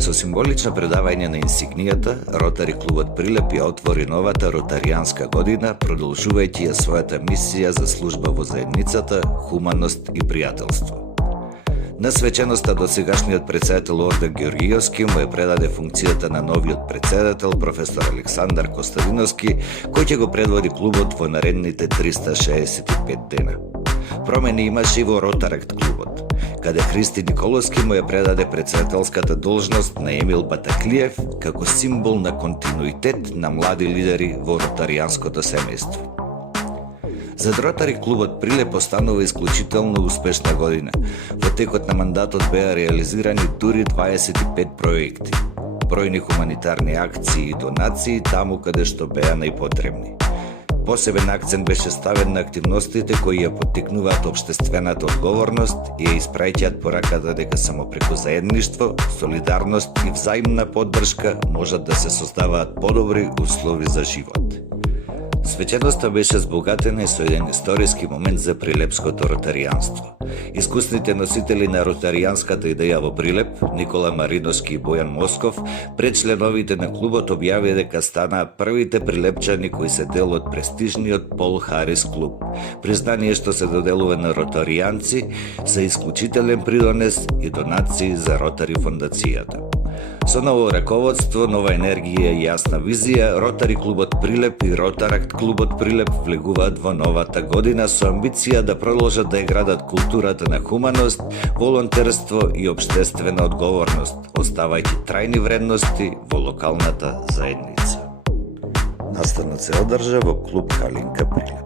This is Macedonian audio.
Со символично предавање на инсигнијата, Ротари клубот Прилеп ја отвори новата ротаријанска година, продолжувајќи ја својата мисија за служба во заедницата, хуманост и пријателство. На свеченоста досегашниот председател Орден Георгиевски му ја предаде функцијата на новиот председател професор Александар Костадиновски, кој ќе го предводи клубот во наредните 365 дена. Промени имаше и во Ротаракт клубот, каде Христи Николовски му ја предаде председателската должност на Емил Батаклиев како символ на континуитет на млади лидери во ротаријанското семејство. За Ротари клубот Прилеп останува исклучително успешна година. Во текот на мандатот беа реализирани дури 25 проекти, бројни хуманитарни акции и донации таму каде што беа најпотребни. Посебен акцент беше ставен на активностите кои ја поттикнуваат општествената одговорност и ја испраќаат пораката дека само преку заедништво, солидарност и взаимна поддршка можат да се создаваат подобри услови за живот. Свеченоста беше збогатена и со еден историски момент за прилепското ротаријанство. Искусните носители на ротаријанската идеја во Прилеп, Никола Мариновски и Бојан Москов, пред членовите на клубот објавија дека станаа првите прилепчани кои се дел од престижниот Пол Харис клуб. Признание што се доделува на ротаријанци за исклучителен придонес и донации за Ротари фондацијата. Со ново раководство, нова енергија и јасна визија, Ротари клубот Прилеп и Ротаракт клубот Прилеп влегуваат во новата година со амбиција да продолжат да ја градат културата на хуманост, волонтерство и општествена одговорност, оставајќи трајни вредности во локалната заедница. Настанот се одржа во клуб Калинка Прилеп.